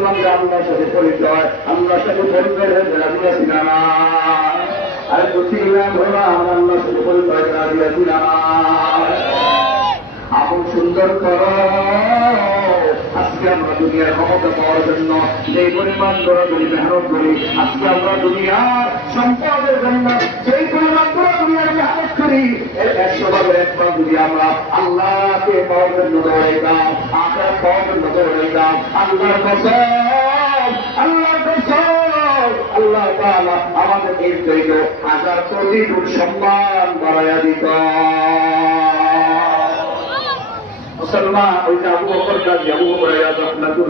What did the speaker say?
মুসলমানরা আল্লাহর সাথে পরিচয়, আল্লাহর সাথে পরিচয় হয়ে রাজি আছি না। আর প্রতিদিন ধরা আমার আল্লাহর সাথে পরিচয় রাজি আছি আপন সুন্দর কর। আজকে আমরা দুনিয়ার ক্ষমতা পাওয়ার জন্য যে পরিমাণ দৌড়াদৌড়ি মেহনত করি আজকে আমরা দুনিয়ার সম্পদের জন্য একশো ভাগের এক ভাগ যদি আমরা আল্লাহকে পাওয়ার জন্য দৌড়াইতাম আখের পাওয়ার জন্য দৌড়াইতাম আল্লাহর কসম আল্লাহ আমাদের এই চাইতে হাজার কোটি সম্মান বাড়াইয়া দিত। মুসলমান আবু আবু